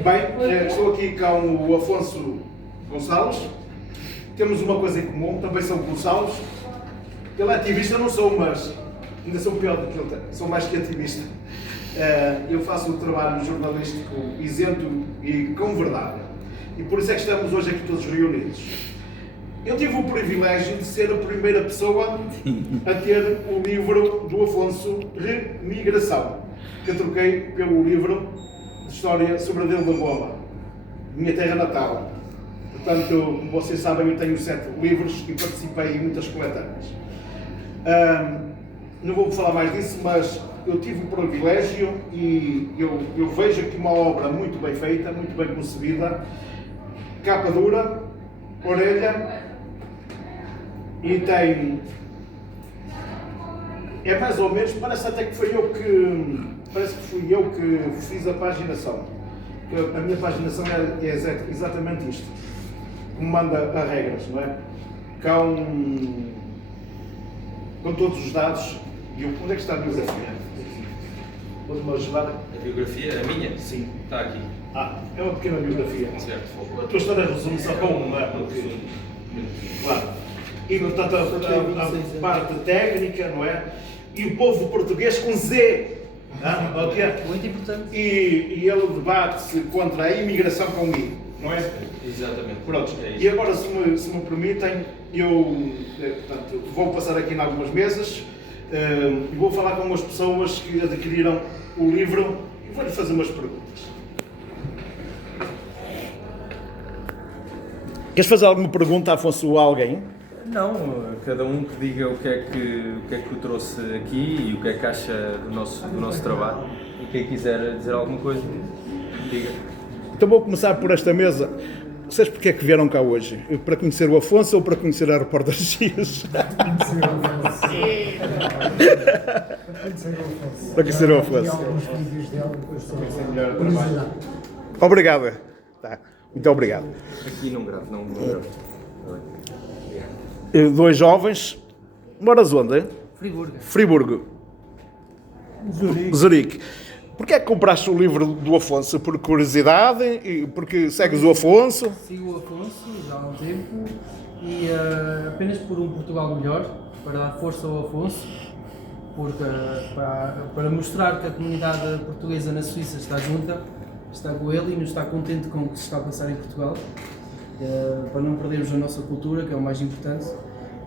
Bem, estou aqui com o Afonso Gonçalves. Temos uma coisa em comum, também sou Gonçalves. Ele é ativista, eu não sou, mas ainda sou pior do que ele, sou mais que ativista. Eu faço um trabalho jornalístico isento e com verdade. E por isso é que estamos hoje aqui todos reunidos. Eu tive o privilégio de ser a primeira pessoa a ter o livro do Afonso, Remigração, que eu troquei pelo livro de história sobre a Dele da Bola, minha terra natal. Portanto, como vocês sabem, eu tenho 7 livros e participei em muitas coletâneas. Não vou falar mais disso, mas eu tive o privilégio e eu vejo aqui uma obra muito bem feita, muito bem concebida, capa dura, orelha, e tem... É mais ou menos, parece até que fui eu que fiz a paginação. A minha paginação é exatamente isto, como manda a regras, não é? Com todos os dados. E onde é que está a biografia? Pode-me ajudar? A biografia? A minha? Sim. Está aqui. É uma pequena biografia. Certo. A tua história resume-se a bom, não é? Porque, claro. E, portanto, a parte técnica, não é? E o povo português com Z. Muito importante. E ele debate-se contra a imigração com I, não é? Exatamente. Pronto. É E agora, se me permitem, portanto, vou passar aqui em algumas mesas e vou falar com umas pessoas que adquiriram o livro e vou-lhe fazer umas perguntas. Queres fazer alguma pergunta, Afonso, a alguém? Não, cada um que diga o que é que o trouxe aqui e o que é que acha do nosso trabalho. E quem quiser dizer alguma coisa, diga. Então vou começar por esta mesa. Vocês porque é que vieram cá hoje? Para conhecer o Afonso ou para conhecer a repórter X? Para conhecer o Afonso. Obrigado. Tá. Muito obrigado. Aqui não gravo, não gravo. 2 jovens. Moras onde? Friburgo. Zurique. Porquê é que compraste o livro do Afonso? Por curiosidade? E porque segues o Afonso? Sigo o Afonso já há um tempo e apenas por um Portugal melhor, para dar força ao Afonso, porque, para mostrar que a comunidade portuguesa na Suíça está junta, está com ele e não está contente com o que se está a passar em Portugal, para não perdermos a nossa cultura, que é o mais importante,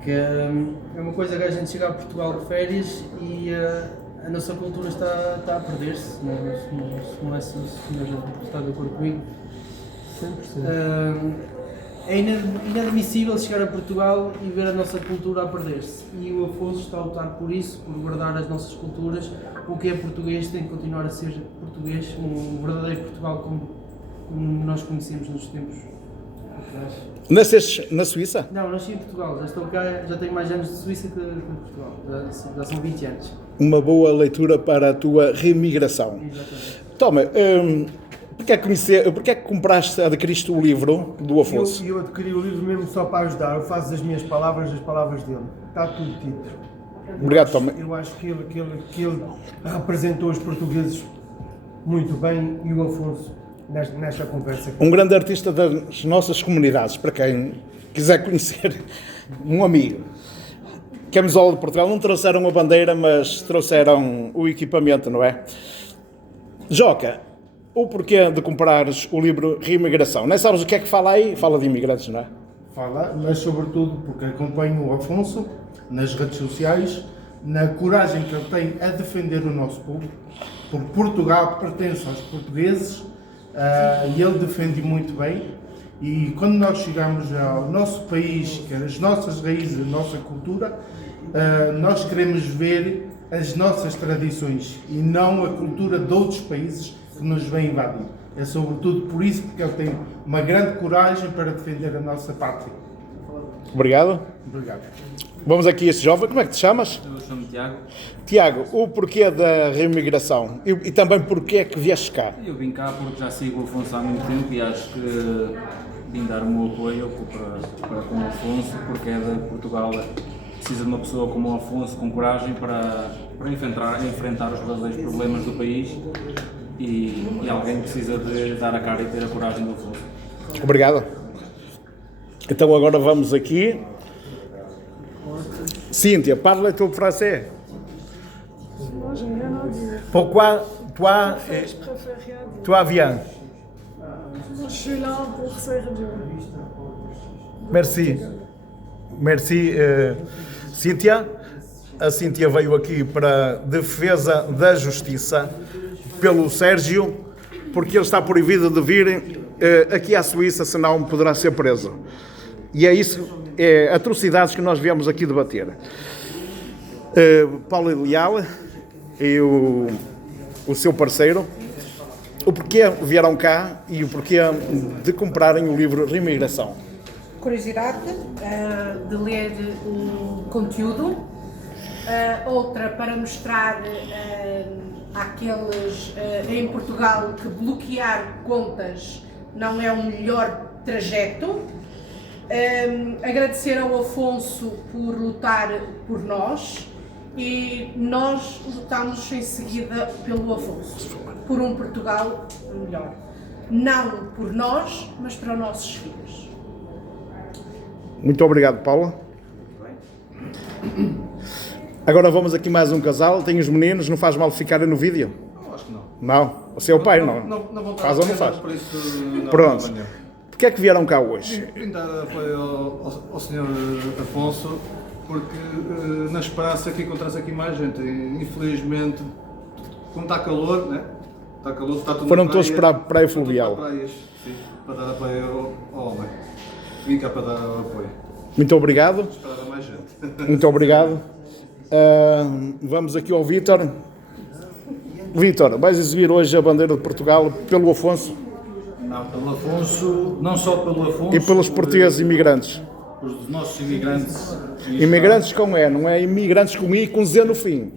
que é uma coisa que a gente chega a Portugal de férias e a nossa cultura está a perder-se, não é se o senhor está de acordo comigo. 100%. É inadmissível chegar a Portugal e ver a nossa cultura a perder-se. E o Afonso está a lutar por isso, por guardar as nossas culturas. O que é português tem que continuar a ser português, um verdadeiro Portugal como nós conhecemos nos tempos atrás. Nasceste na Suíça? Não, nasci em Portugal, já estou cá, já tenho mais anos de Suíça que de Portugal, já são 20 anos. Uma boa leitura para a tua remigração. Exatamente. Toma, porque é que adquiriste o livro do Afonso? Eu adquiri o livro mesmo só para ajudar, eu faço as minhas palavras, as palavras dele. Está tudo dito. Obrigado, Toma. Eu acho que ele representou os portugueses muito bem e o Afonso nesta conversa. Um grande artista das nossas comunidades, para quem quiser conhecer, um amigo. Camisola de Portugal, não trouxeram a bandeira, mas trouxeram o equipamento, não é? Joca, o porquê de comprares o livro Reimigração? Nem sabes o que é que fala aí? Fala de imigrantes, não é? Fala, mas sobretudo porque acompanho o Afonso nas redes sociais, na coragem que ele tem a defender o nosso povo, porque Portugal pertence aos portugueses e ele defende muito bem. E quando nós chegamos ao nosso país, que é as nossas raízes, a nossa cultura, nós queremos ver as nossas tradições e não a cultura de outros países que nos vêm invadir. É sobretudo por isso porque ele tem uma grande coragem para defender a nossa pátria. Obrigado. Obrigado. Vamos aqui a esse jovem, como é que te chamas? Eu chamo-me Tiago. Tiago, o porquê da reimigração e também porquê é que vieste cá? Eu vim cá porque já sigo o Afonso há muito tempo e acho que vim dar o meu apoio para com o Afonso, porque é de Portugal, precisa de uma pessoa como o Afonso com coragem para enfrentar os verdadeiros problemas do país e alguém precisa de dar a cara e ter a coragem do Afonso. Obrigado. Então agora vamos aqui. Cynthia, parle-tu français? Moi, j'ai rien à dire. Pourquoi toi, Je préfère rien dire. toi viens? Je suis là pour servir. Merci. Merci, Cynthia. A Cynthia veio aqui para defesa da justiça pelo Sérgio, porque ele está proibido de vir aqui à Suíça, senão poderá ser preso. E é isso, é atrocidades que nós viemos aqui debater. Paulo Leal e o seu parceiro, o porquê vieram cá e o porquê de comprarem o livro Reimigração. Curiosidade de ler o conteúdo, outra para mostrar àqueles em Portugal que bloquear contas não é o melhor trajeto. Agradecer ao Afonso por lutar por nós e nós lutamos em seguida pelo Afonso, por um Portugal melhor. Não por nós, mas para os nossos filhos. Muito obrigado, Paula. Agora vamos aqui mais um casal. Tem os meninos, não faz mal ficarem no vídeo? Acho que não. Não? O seu pai não? Não Faz ou não faz? Por isso, não, Pronto. não. Porquê é que vieram cá hoje? Vim dar apoio ao Sr. Afonso, porque na esperança que encontrasse aqui mais gente. Infelizmente, como está calor, né? Está calor, está tudo Foram na todos para a praia Estão todos fluvial. para praias, sim, para dar apoio ao homem. Vim cá para dar apoio. Muito obrigado. Esperar mais gente. Muito obrigado. Vamos aqui ao Vítor. Vítor, vais exibir hoje a bandeira de Portugal pelo Afonso Não, pelo Afonso, não só pelo Afonso. e pelos portugueses imigrantes. Os nossos imigrantes. Imigrantes com E, não é imigrantes com I e com Z no fim.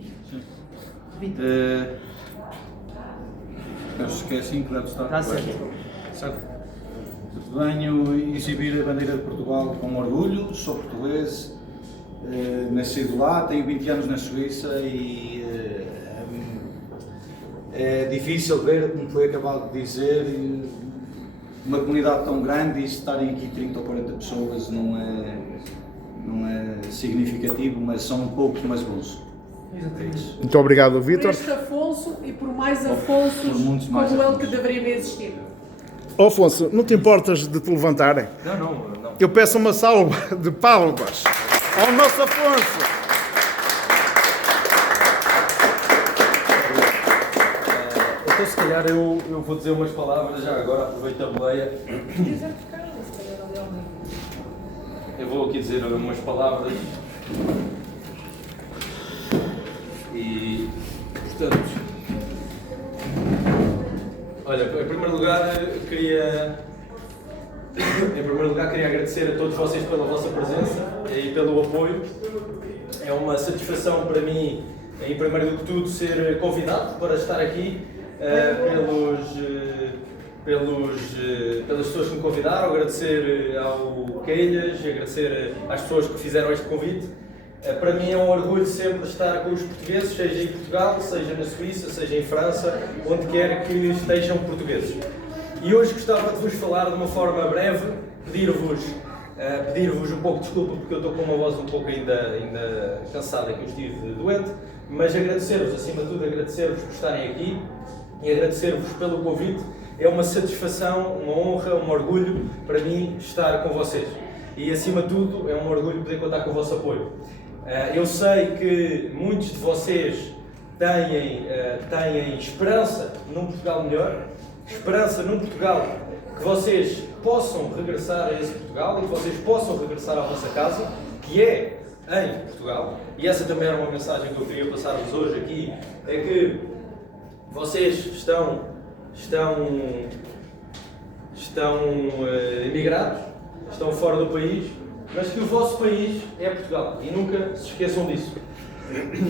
Acho que é assim que deve estar. Está certo. Certo. Venho exibir a bandeira de Portugal com orgulho, sou português, nascido lá, tenho 20 anos na Suíça e é difícil ver, como foi acabado de dizer, uma comunidade tão grande e estarem aqui 30 ou 40 pessoas não é significativo, mas são poucos, mas bons. É isso. Muito obrigado, Por Vítor. este Afonso e por mais Afonsos Por muitos como mais ele Afonsos. que deveriam existir. Oh, Afonso, não te importas de te levantarem? Não. Eu peço uma salva de palmas ao nosso Afonso. Então, se calhar, eu vou dizer umas palavras já agora, aproveito a boleia. Eu vou aqui dizer umas palavras. E, portanto, olha, em primeiro lugar, queria agradecer a todos vocês pela vossa presença e pelo apoio. É uma satisfação para mim, em primeiro de tudo, ser convidado para estar aqui pelas pessoas que me convidaram, agradecer ao Queilhas, agradecer às pessoas que fizeram este convite. Para mim é um orgulho sempre estar com os portugueses, seja em Portugal, seja na Suíça, seja em França, onde quer que estejam portugueses. E hoje gostava de vos falar de uma forma breve, pedir-vos um pouco de desculpa porque eu estou com uma voz um pouco ainda cansada, que eu estive doente, mas agradecer-vos, acima de tudo, agradecer-vos por estarem aqui e agradecer-vos pelo convite. É uma satisfação, uma honra, um orgulho para mim estar com vocês. E acima de tudo, é um orgulho poder contar com o vosso apoio. Eu sei que muitos de vocês têm esperança num Portugal melhor, esperança num Portugal que vocês possam regressar a esse Portugal e que vocês possam regressar à vossa casa, que é em Portugal. E essa também era uma mensagem que eu queria passar-vos hoje aqui, é que vocês estão emigrados, estão fora do país, mas que o vosso país é Portugal e nunca se esqueçam disso.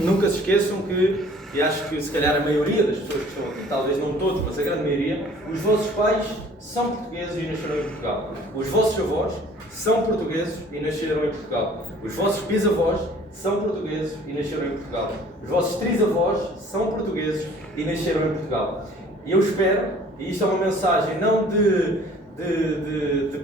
Nunca se esqueçam que, e acho que se calhar a maioria das pessoas que estão aqui, talvez não todos, mas a grande maioria, os vossos pais são portugueses e nasceram em Portugal. Os vossos avós são portugueses e nasceram em Portugal. Os vossos bisavós são portugueses e nasceram em Portugal. Os vossos trisavós são portugueses e nasceram em Portugal. E eu espero, e isto é uma mensagem não de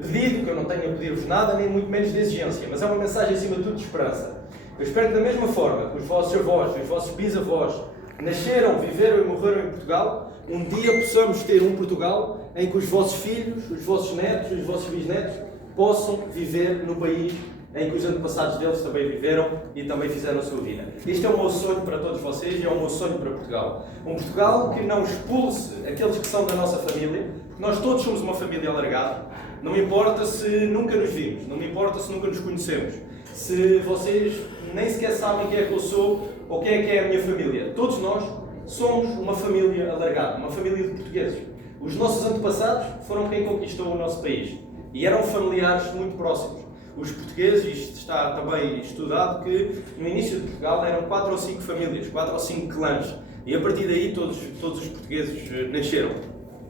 pedido, que eu não tenho a pedir-vos nada, nem muito menos de exigência, mas é uma mensagem acima de tudo de esperança. Eu espero que da mesma forma que os vossos avós, os vossos bisavós nasceram, viveram e morreram em Portugal, um dia possamos ter um Portugal em que os vossos filhos, os vossos netos, os vossos bisnetos possam viver no país em que os antepassados deles também viveram e também fizeram a sua vida. Este é o meu sonho para todos vocês e é o meu sonho para Portugal. Um Portugal que não expulse aqueles que são da nossa família, porque nós todos somos uma família alargada. Não me importa se nunca nos vimos, não me importa se nunca nos conhecemos, se vocês nem sequer sabem quem é que eu sou ou quem é a minha família. Todos nós somos uma família alargada, uma família de portugueses. Os nossos antepassados foram quem conquistou o nosso país e eram familiares muito próximos. Os portugueses, isto está também estudado, que no início de Portugal eram 4 ou 5 famílias, 4 ou 5 clãs. E a partir daí todos os portugueses nasceram.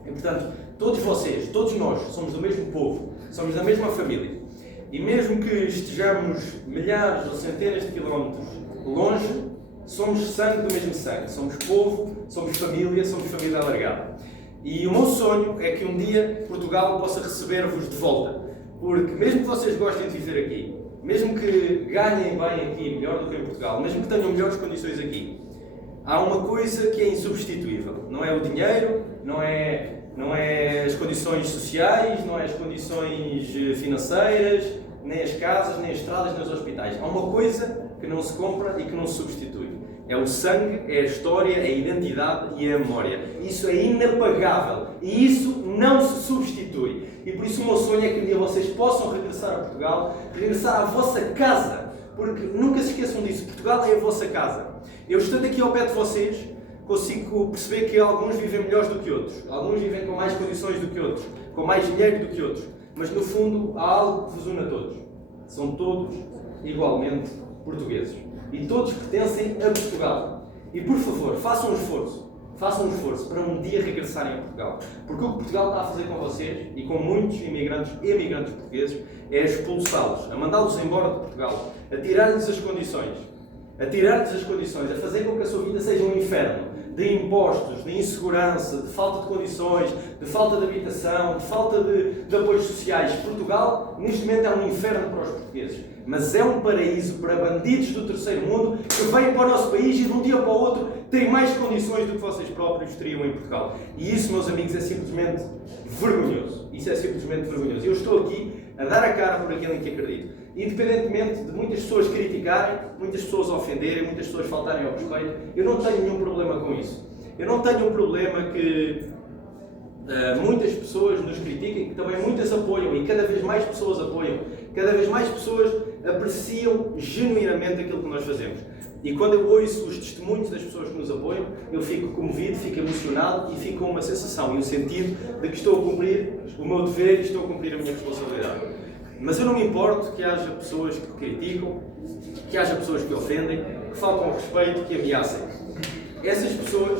E portanto, todos vocês, todos nós, somos do mesmo povo, somos da mesma família. E mesmo que estejamos milhares ou centenas de quilómetros longe, somos sangue do mesmo sangue. Somos povo, somos família alargada. E o meu sonho é que um dia Portugal possa receber-vos de volta. Porque mesmo que vocês gostem de viver aqui, mesmo que ganhem bem aqui, melhor do que em Portugal, mesmo que tenham melhores condições aqui, há uma coisa que é insubstituível. Não é o dinheiro, não é as condições sociais, não é as condições financeiras, nem as casas, nem as estradas, nem os hospitais. Há uma coisa que não se compra e que não se substitui. É o sangue, é a história, é a identidade e é a memória. Isso é inapagável e isso não se substitui. E por isso o meu sonho é que um dia vocês possam regressar a Portugal, regressar à vossa casa, porque nunca se esqueçam disso, Portugal é a vossa casa. Eu estando aqui ao pé de vocês, consigo perceber que alguns vivem melhores do que outros, alguns vivem com mais condições do que outros, com mais dinheiro do que outros, mas no fundo há algo que vos une a todos. São todos igualmente portugueses e todos pertencem a Portugal. E por favor, façam um esforço para um dia regressarem a Portugal. Porque o que Portugal está a fazer com vocês e com muitos imigrantes e emigrantes portugueses é expulsá-los, a mandá-los embora de Portugal, a tirar-lhes as condições, a fazer com que a sua vida seja um inferno de impostos, de insegurança, de falta de condições, de falta de habitação, de falta de apoios sociais. Portugal, neste momento, é um inferno para os portugueses, mas é um paraíso para bandidos do terceiro mundo que vêm para o nosso país e de um dia para o outro têm mais condições do que vocês próprios teriam em Portugal. E isso, meus amigos, é simplesmente vergonhoso. Isso é simplesmente vergonhoso. Eu estou aqui a dar a cara por aquilo em que acredito. Independentemente de muitas pessoas criticarem, muitas pessoas ofenderem, muitas pessoas faltarem ao respeito, eu não tenho nenhum problema com isso. Eu não tenho um problema que muitas pessoas nos critiquem, que também muitas apoiam e cada vez mais pessoas apoiam, cada vez mais pessoas apreciam genuinamente aquilo que nós fazemos. E quando eu ouço os testemunhos das pessoas que nos apoiam, eu fico comovido, fico emocionado e fico com uma sensação e um sentido de que estou a cumprir o meu dever e estou a cumprir a minha responsabilidade. Mas eu não me importo que haja pessoas que criticam, que haja pessoas que ofendem, que faltam ao respeito, que ameacem. Essas pessoas,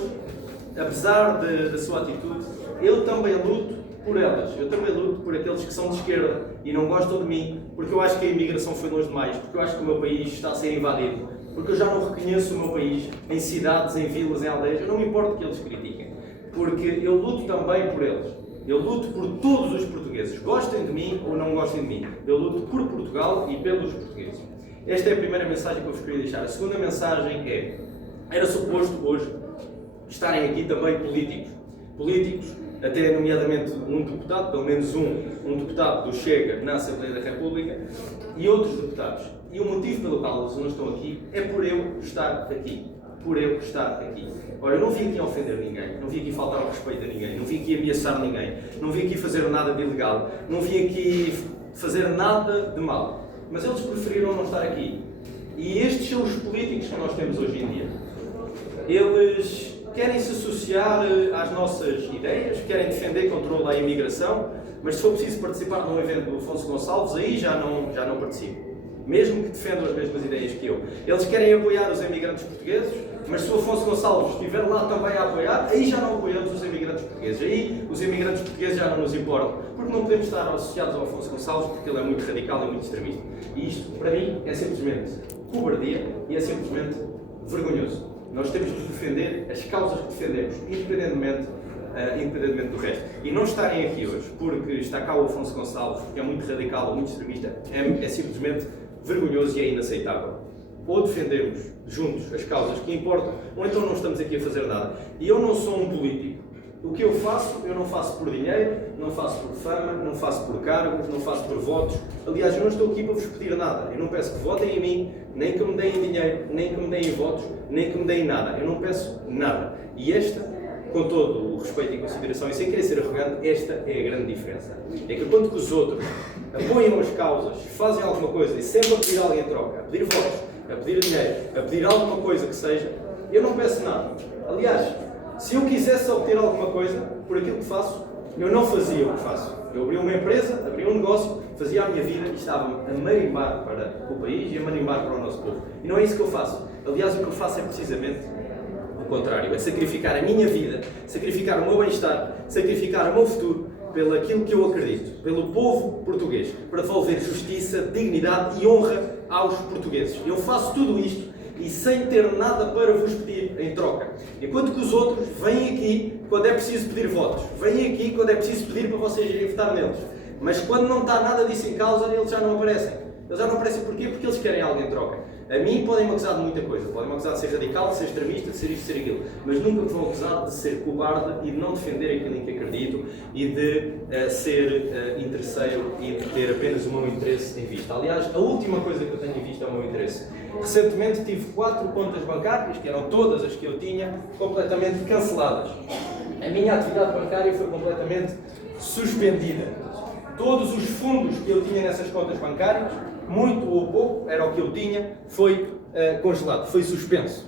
apesar da sua atitude, eu também luto por elas. Eu também luto por aqueles que são de esquerda e não gostam de mim, porque eu acho que a imigração foi longe demais, porque eu acho que o meu país está a ser invadido, porque eu já não reconheço o meu país em cidades, em vilas, em aldeias. Eu não me importo que eles critiquem, porque eu luto também por eles. Eu luto por todos os portugueses, gostem de mim ou não gostem de mim. Eu luto por Portugal e pelos portugueses. Esta é a primeira mensagem que eu vos queria deixar. A segunda mensagem é: era suposto hoje estarem aqui também políticos, até nomeadamente um deputado, pelo menos um deputado do Chega na Assembleia da República e outros deputados. E o motivo pelo qual eles não estão aqui é por eu estar aqui. Ora, eu não vim aqui ofender ninguém, não vim aqui faltar ao respeito a ninguém, não vim aqui ameaçar ninguém, não vim aqui fazer nada de ilegal, não vim aqui fazer nada de mal. Mas eles preferiram não estar aqui. E estes são os políticos que nós temos hoje em dia. Eles querem se associar às nossas ideias, querem defender controle à imigração, mas se for preciso participar num evento do Afonso Gonçalves, aí já não participo. Mesmo que defendam as mesmas ideias que eu. Eles querem apoiar os imigrantes portugueses, mas se o Afonso Gonçalves estiver lá também a apoiar, aí já não apoiamos os imigrantes portugueses. Aí os imigrantes portugueses já não nos importam, porque não podemos estar associados ao Afonso Gonçalves, porque ele é muito radical e muito extremista. E isto, para mim, é simplesmente cobardia e é simplesmente vergonhoso. Nós temos de defender as causas que defendemos, independentemente do resto. E não estarem aqui hoje porque está cá o Afonso Gonçalves, porque é muito radical ou muito extremista, é simplesmente vergonhoso e é inaceitável. Ou defendemos juntos as causas que importam, ou então não estamos aqui a fazer nada. E eu não sou um político. O que eu não faço por dinheiro, não faço por fama, não faço por cargos, não faço por votos. Aliás, eu não estou aqui para vos pedir nada. Eu não peço que votem em mim, nem que me deem dinheiro, nem que me deem votos, nem que me deem nada. Eu não peço nada. E esta, com todo o respeito e consideração, e sem querer ser arrogante, esta é a grande diferença. É que quando os outros apoiam as causas, fazem alguma coisa e sempre a pedir algo em troca, a pedir votos, a pedir dinheiro, a pedir alguma coisa que seja, eu não peço nada. Aliás, se eu quisesse obter alguma coisa por aquilo que faço, eu não fazia o que faço. Eu abri uma empresa, abri um negócio, fazia a minha vida e estava a marimbar para o país e a marimbar para o nosso povo. E não é isso que eu faço. Aliás, o que eu faço é precisamente o contrário. É sacrificar a minha vida, sacrificar o meu bem-estar, sacrificar o meu futuro pelo aquilo que eu acredito, pelo povo português, para devolver justiça, dignidade e honra aos portugueses. Eu faço tudo isto e sem ter nada para vos pedir em troca. Enquanto que os outros vêm aqui quando é preciso pedir votos, vêm aqui quando é preciso pedir para vocês irem votar neles. Mas quando não está nada disso em causa, eles já não aparecem. Eles já não aparecem porquê? Porque eles querem algo em troca. A mim podem-me acusar de muita coisa. Podem-me acusar de ser radical, de ser extremista, de ser isto, de ser aquilo. Mas nunca me vão acusar de ser cobarde e de não defender aquilo em que acredito e de ser interesseiro e de ter apenas o meu interesse em vista. Aliás, a última coisa que eu tenho em vista é o meu interesse. Recentemente tive 4 contas bancárias, que eram todas as que eu tinha, completamente canceladas. A minha atividade bancária foi completamente suspendida. Todos os fundos que eu tinha nessas contas bancárias, muito ou pouco, era o que eu tinha, foi congelado, foi suspenso.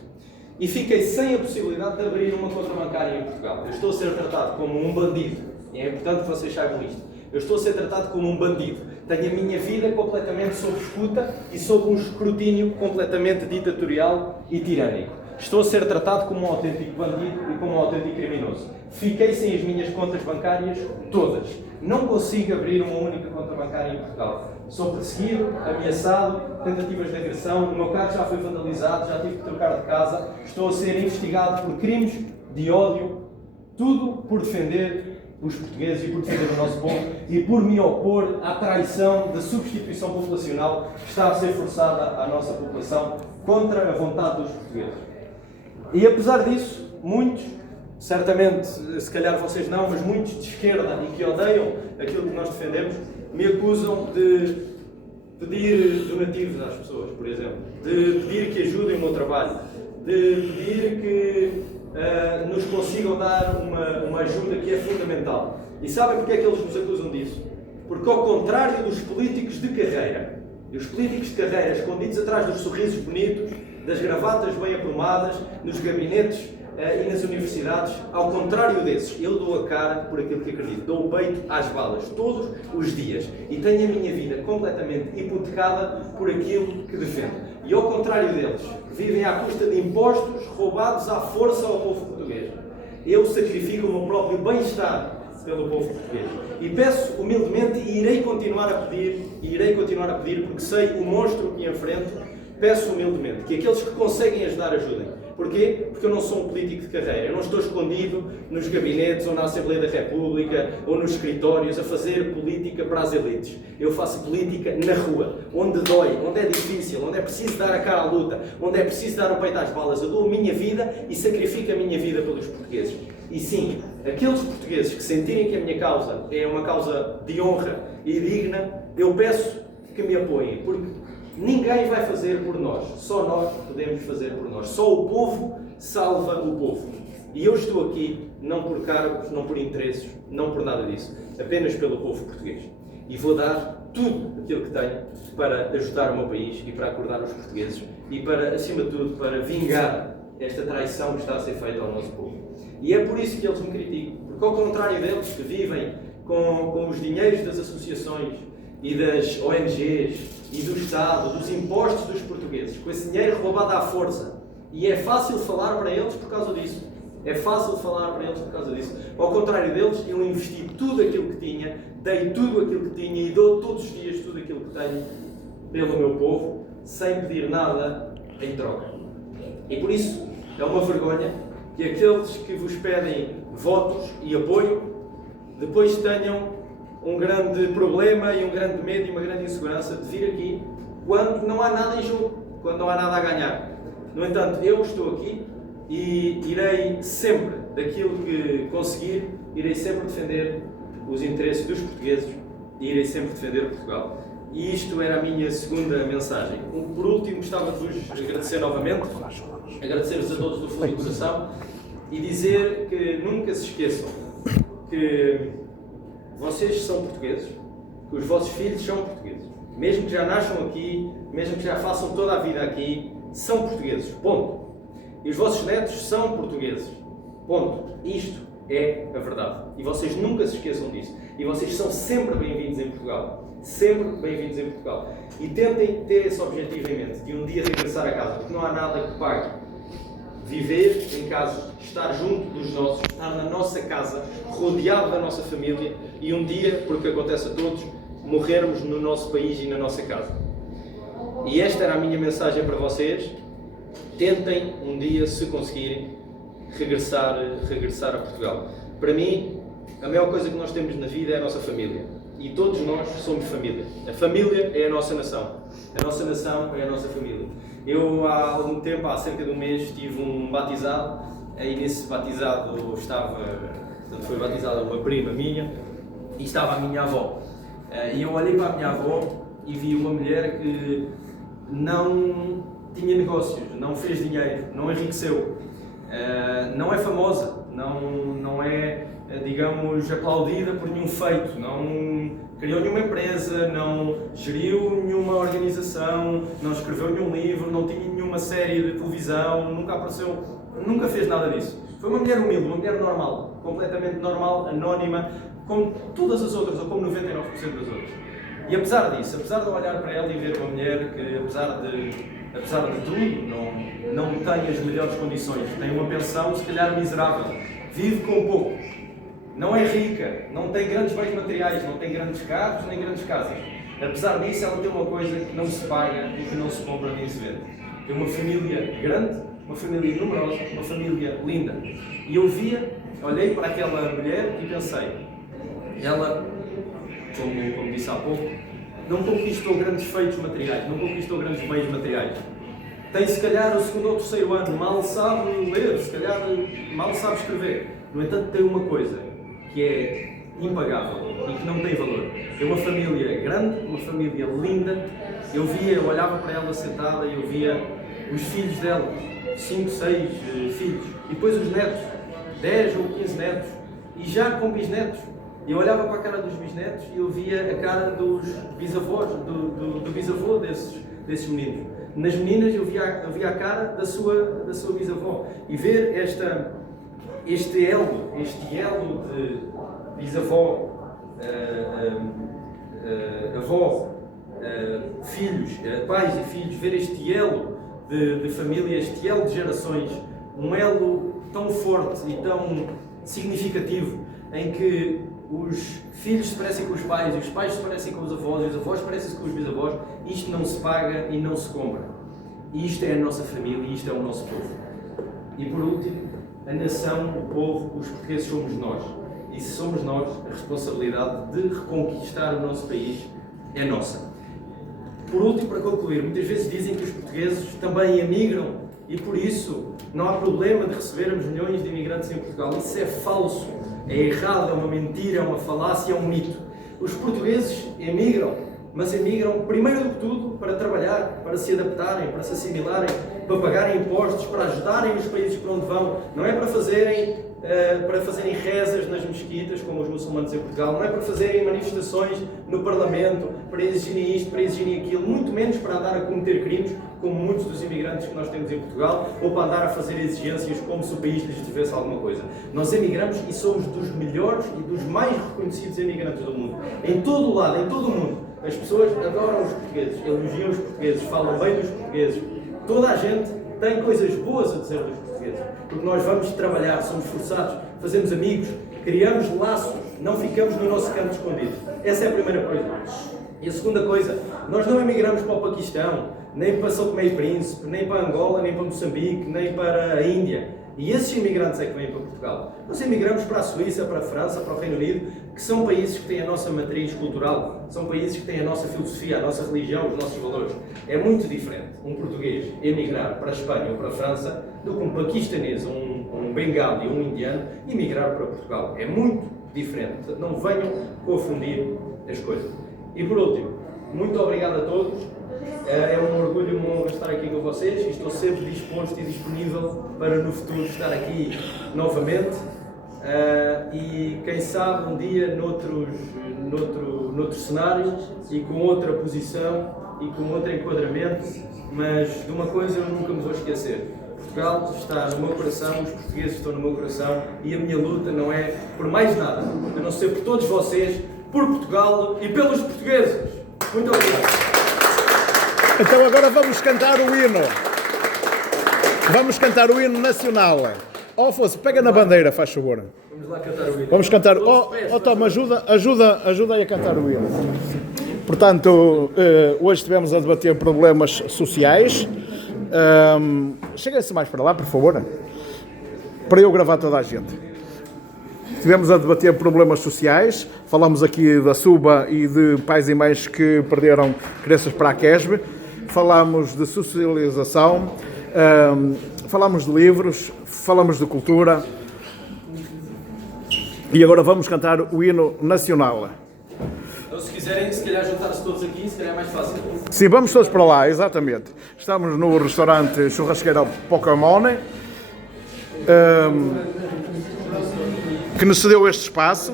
E fiquei sem a possibilidade de abrir uma conta bancária em Portugal. Eu estou a ser tratado como um bandido. E é importante que vocês saibam isto. Eu estou a ser tratado como um bandido. Tenho a minha vida completamente sob escuta e sob um escrutínio completamente ditatorial e tirânico. Estou a ser tratado como um autêntico bandido e como um autêntico criminoso. Fiquei sem as minhas contas bancárias todas. Não consigo abrir uma única conta bancária em Portugal. Sou perseguido, ameaçado, tentativas de agressão, o meu carro já foi vandalizado, já tive que trocar de casa, estou a ser investigado por crimes de ódio, tudo por defender os portugueses e por defender o nosso povo e por me opor à traição da substituição populacional que está a ser forçada à nossa população contra a vontade dos portugueses. E apesar disso, muitos, certamente, se calhar vocês não, mas muitos de esquerda e que odeiam aquilo que nós defendemos, me acusam de pedir donativos às pessoas, por exemplo, de pedir que ajudem o meu trabalho, de pedir que nos consigam dar uma ajuda que é fundamental. E sabem porque é que eles nos acusam disso? Porque ao contrário dos políticos de carreira, e os políticos de carreira escondidos atrás dos sorrisos bonitos, das gravatas bem aprumadas, nos gabinetes e nas universidades, ao contrário desses, eu dou a cara por aquilo que acredito, dou o peito às balas todos os dias e tenho a minha vida completamente hipotecada por aquilo que defendo. E ao contrário deles, vivem à custa de impostos roubados à força ao povo português. Eu sacrifico o meu próprio bem-estar pelo povo português. E peço humildemente e irei continuar a pedir, porque sei o monstro que enfrento, peço humildemente que aqueles que conseguem ajudar, ajudem. Porquê? Porque eu não sou um político de carreira. Eu não estou escondido nos gabinetes ou na Assembleia da República ou nos escritórios a fazer política para as elites. Eu faço política na rua, onde dói, onde é difícil, onde é preciso dar a cara à luta, onde é preciso dar o peito às balas. Eu dou a minha vida e sacrifico a minha vida pelos portugueses. E sim, aqueles portugueses que sentirem que a minha causa é uma causa de honra e digna, eu peço que me apoiem, porque ninguém vai fazer por nós, só nós podemos fazer por nós. Só o povo salva o povo. E eu estou aqui não por cargos, não por interesses, não por nada disso, apenas pelo povo português. E vou dar tudo aquilo que tenho para ajudar o meu país e para acordar os portugueses e para, acima de tudo, para vingar esta traição que está a ser feita ao nosso povo. E é por isso que eles me criticam, porque ao contrário deles que vivem com os dinheiros das associações e das ONGs e do Estado, dos impostos dos portugueses, com esse dinheiro roubado à força. E é fácil falar para eles por causa disso. É fácil falar para eles por causa disso. Ao contrário deles, eu investi tudo aquilo que tinha, dei tudo aquilo que tinha e dou todos os dias tudo aquilo que tenho pelo meu povo, sem pedir nada em troca. E por isso é uma vergonha que aqueles que vos pedem votos e apoio depois tenham um grande problema e um grande medo e uma grande insegurança de vir aqui quando não há nada em jogo, quando não há nada a ganhar. No entanto, eu estou aqui e irei sempre, daquilo que conseguir, irei sempre defender os interesses dos portugueses e irei sempre defender Portugal. E isto era a minha segunda mensagem. Por último, gostava de vos agradecer novamente, agradecer-vos a todos do fundo do coração e dizer que nunca se esqueçam que vocês são portugueses, que os vossos filhos são portugueses. Mesmo que já nasçam aqui, mesmo que já façam toda a vida aqui, são portugueses. Ponto. E os vossos netos são portugueses. Ponto. Isto é a verdade. E vocês nunca se esqueçam disso. E vocês são sempre bem-vindos em Portugal. Sempre bem-vindos em Portugal. E tentem ter esse objetivo em mente, de um dia regressar a casa, porque não há nada que pague viver em casa, estar junto dos nossos, estar na nossa casa, rodeado da nossa família e um dia, porque acontece a todos, morrermos no nosso país e na nossa casa. E esta era a minha mensagem para vocês. Tentem um dia, se conseguirem, regressar a Portugal. Para mim, a maior coisa que nós temos na vida é a nossa família. E todos nós somos família. A família é a nossa nação. A nossa nação é a nossa família. Eu, há algum tempo, há cerca de um mês, tive um batizado. E nesse batizado foi batizada uma prima minha e estava a minha avó. E eu olhei para a minha avó e vi uma mulher que não tinha negócios, não fez dinheiro, não enriqueceu, não é famosa, não é, digamos, aplaudida por nenhum feito, não criou nenhuma empresa, não geriu nenhuma organização, não escreveu nenhum livro, não tinha nenhuma série de televisão, nunca apareceu, nunca fez nada disso. Foi uma mulher humilde, uma mulher normal, completamente normal, anónima, como todas as outras, ou como 99% das outras. E apesar disso, apesar de eu olhar para ela e ver uma mulher que, apesar de tudo, não tem as melhores condições, tem uma pensão se calhar miserável, vive com pouco, não é rica, não tem grandes bens materiais, não tem grandes carros nem grandes casas. Apesar disso, ela tem uma coisa que não se paga e que não se compra nem se vende. Tem uma família grande, uma família numerosa, uma família linda. E eu olhei para aquela mulher e pensei, ela, como disse há pouco, não conquistou grandes feitos materiais, não conquistou grandes bens materiais. Tem se calhar o segundo ou terceiro ano, mal sabe ler, se calhar mal sabe escrever. No entanto, tem uma coisa que é impagável e que não tem valor. É uma família grande, uma família linda. Eu olhava para ela sentada e eu via os filhos dela, 5, 6 filhos, e depois os netos, 10 ou 15 netos, e já com bisnetos. Eu olhava para a cara dos bisnetos e eu via a cara dos bisavós, do bisavô desses meninos. Nas meninas eu via a cara da sua bisavó. E ver este elo de bisavó, avó, filhos, pais e filhos, ver este elo de família, este elo de gerações, um elo tão forte e tão significativo, em que os filhos se parecem com os pais, e os pais se parecem com os avós, e os avós parecem-se com os bisavós. Isto não se paga e não se compra. Isto é a nossa família e isto é o nosso povo. E por último, a nação, o povo, os portugueses somos nós. E se somos nós, a responsabilidade de reconquistar o nosso país é nossa. Por último, para concluir, muitas vezes dizem que os portugueses também emigram e por isso não há problema de recebermos milhões de imigrantes em Portugal. Isso é falso, é errado, é uma mentira, é uma falácia, é um mito. Os portugueses emigram, mas emigram primeiro do que tudo para trabalhar, para se adaptarem, para se assimilarem, para pagarem impostos, para ajudarem os países para onde vão. Não é para fazerem rezas nas mesquitas, como os muçulmanos em Portugal, não é para fazerem manifestações no Parlamento, para exigirem isto, para exigirem aquilo, muito menos para andar a cometer crimes, como muitos dos imigrantes que nós temos em Portugal, ou para andar a fazer exigências como se o país lhes devesse alguma coisa. Nós emigramos e somos dos melhores e dos mais reconhecidos imigrantes do mundo. Em todo o lado, em todo o mundo. As pessoas adoram os portugueses, elogiam os portugueses, falam bem dos portugueses. Toda a gente tem coisas boas a dizer dos portugueses, porque nós vamos trabalhar, somos esforçados, fazemos amigos, criamos laços, não ficamos no nosso canto escondido. Essa é a primeira coisa. E a segunda coisa, nós não emigramos para o Paquistão, nem para São Tomé e Príncipe, nem para Angola, nem para Moçambique, nem para a Índia. E esses imigrantes é que vêm para Portugal. Nós emigramos para a Suíça, para a França, para o Reino Unido, que são países que têm a nossa matriz cultural, são países que têm a nossa filosofia, a nossa religião, os nossos valores. É muito diferente um português emigrar para a Espanha ou para a França do que um paquistanês, um bengali ou um indiano emigrar para Portugal. É muito diferente. Portanto, não venham confundir as coisas. E por último, muito obrigado a todos. É um orgulho e uma honra estar aqui com vocês e estou sempre disposto e disponível para no futuro estar aqui novamente e quem sabe um dia noutro cenário e com outra posição e com outro enquadramento, mas de uma coisa eu nunca me vou esquecer: Portugal está no meu coração, os portugueses estão no meu coração e a minha luta não é por mais nada, a não ser por todos vocês, por Portugal e pelos portugueses. Muito obrigado. Então agora vamos cantar o hino. Vamos cantar o hino nacional. Ó Afonso, pega na bandeira, faz favor. Vamos lá cantar o hino. Vamos cantar. Tom, ajuda aí a cantar o hino. Portanto, hoje estivemos a debater problemas sociais. Cheguem-se mais para lá, por favor. Para eu gravar toda a gente. Estivemos a debater problemas sociais. Falamos aqui da SUBA e de pais e mães que perderam crianças para a QESB. Falámos de socialização, falámos de livros, falámos de cultura e agora vamos cantar o hino nacional. Então, se quiserem, se calhar juntar-se todos aqui, se calhar é mais fácil. Sim, vamos todos para lá, exatamente. Estamos no restaurante Churrasqueira Pokémon, que nos cedeu este espaço.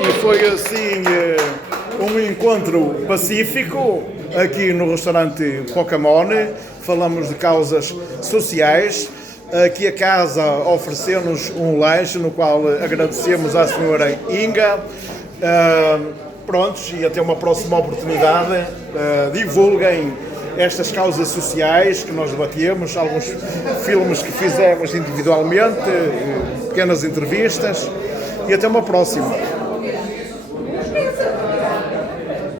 E foi assim um encontro pacífico aqui no restaurante Pokémon. Falamos de causas sociais. Aqui a casa ofereceu-nos um lanche, no qual agradecemos à senhora Inga. Prontos, e até uma próxima oportunidade. Divulguem estas causas sociais que nós debatemos, alguns filmes que fizemos individualmente, pequenas entrevistas, e até uma próxima.